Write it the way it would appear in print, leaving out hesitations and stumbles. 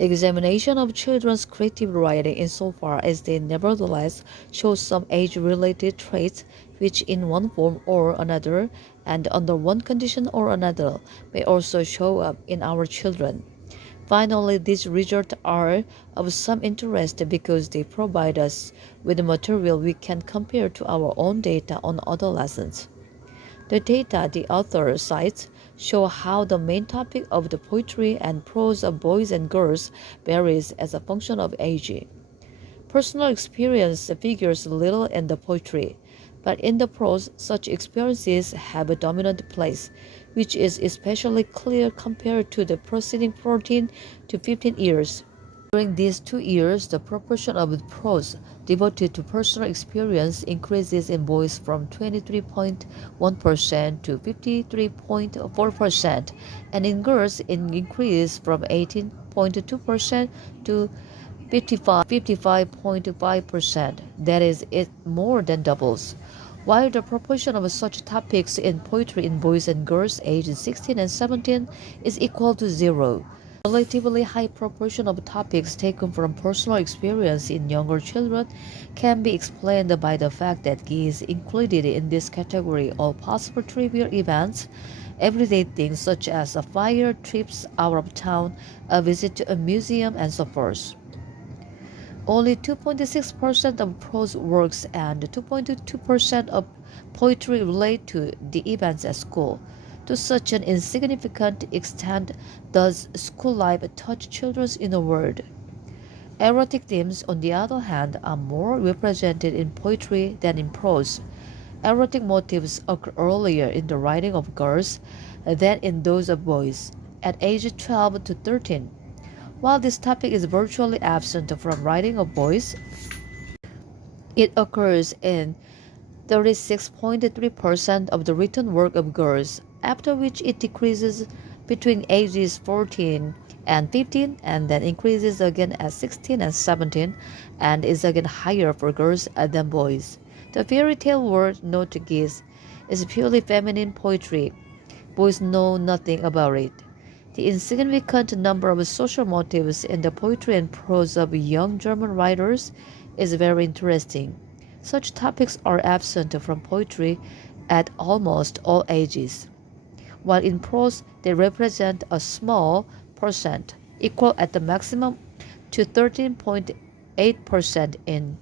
Examination of children's creative writing insofar as they nevertheless show some age-related traits which in one form or another and under one condition or another may also show up in our children. Finally, these results are of some interest because they provide us with material we can compare to our own data on other lessons. The data the author cites show how the main topic of the poetry and prose of boys and girls varies as a function of age. Personal experience figures little in the poetry, but in the prose such experiences have a dominant place, which is especially clear compared to the preceding 14 to 15 years. During these 2 years, the proportion of prose devoted to personal experience increases in boys from 23.1% to 53.4%, and in girls it increases from 18.2% to 55.5%. That is, it more than doubles. While the proportion of such topics in poetry in boys and girls aged 16 and 17 is equal to zero. Relatively high proportion of topics taken from personal experience in younger children can be explained by the fact that geese included in this category all possible trivial events, everyday things such as a fire, trips out of town, a visit to a museum, and so forth. Only 2.6% of prose works and 2.2% of poetry relate to the events at school. To such an insignificant extent does school life touch children's inner world. Erotic themes, on the other hand, are more represented in poetry than in prose. Erotic motifs occur earlier in the writing of girls than in those of boys, at age 12 to 13. While this topic is virtually absent from writing of boys, it occurs in 36.3% of the written work of girls, after which it decreases between ages 14 and 15 and then increases again at 16 and 17 and is again higher for girls than boys. The fairy tale world known to geese is purely feminine poetry. Boys know nothing about it. The insignificant number of social motives in the poetry and prose of young German writers is very interesting. Such topics are absent from poetry at almost all ages, while in prose they represent a small percent, equal at the maximum to 13.8% in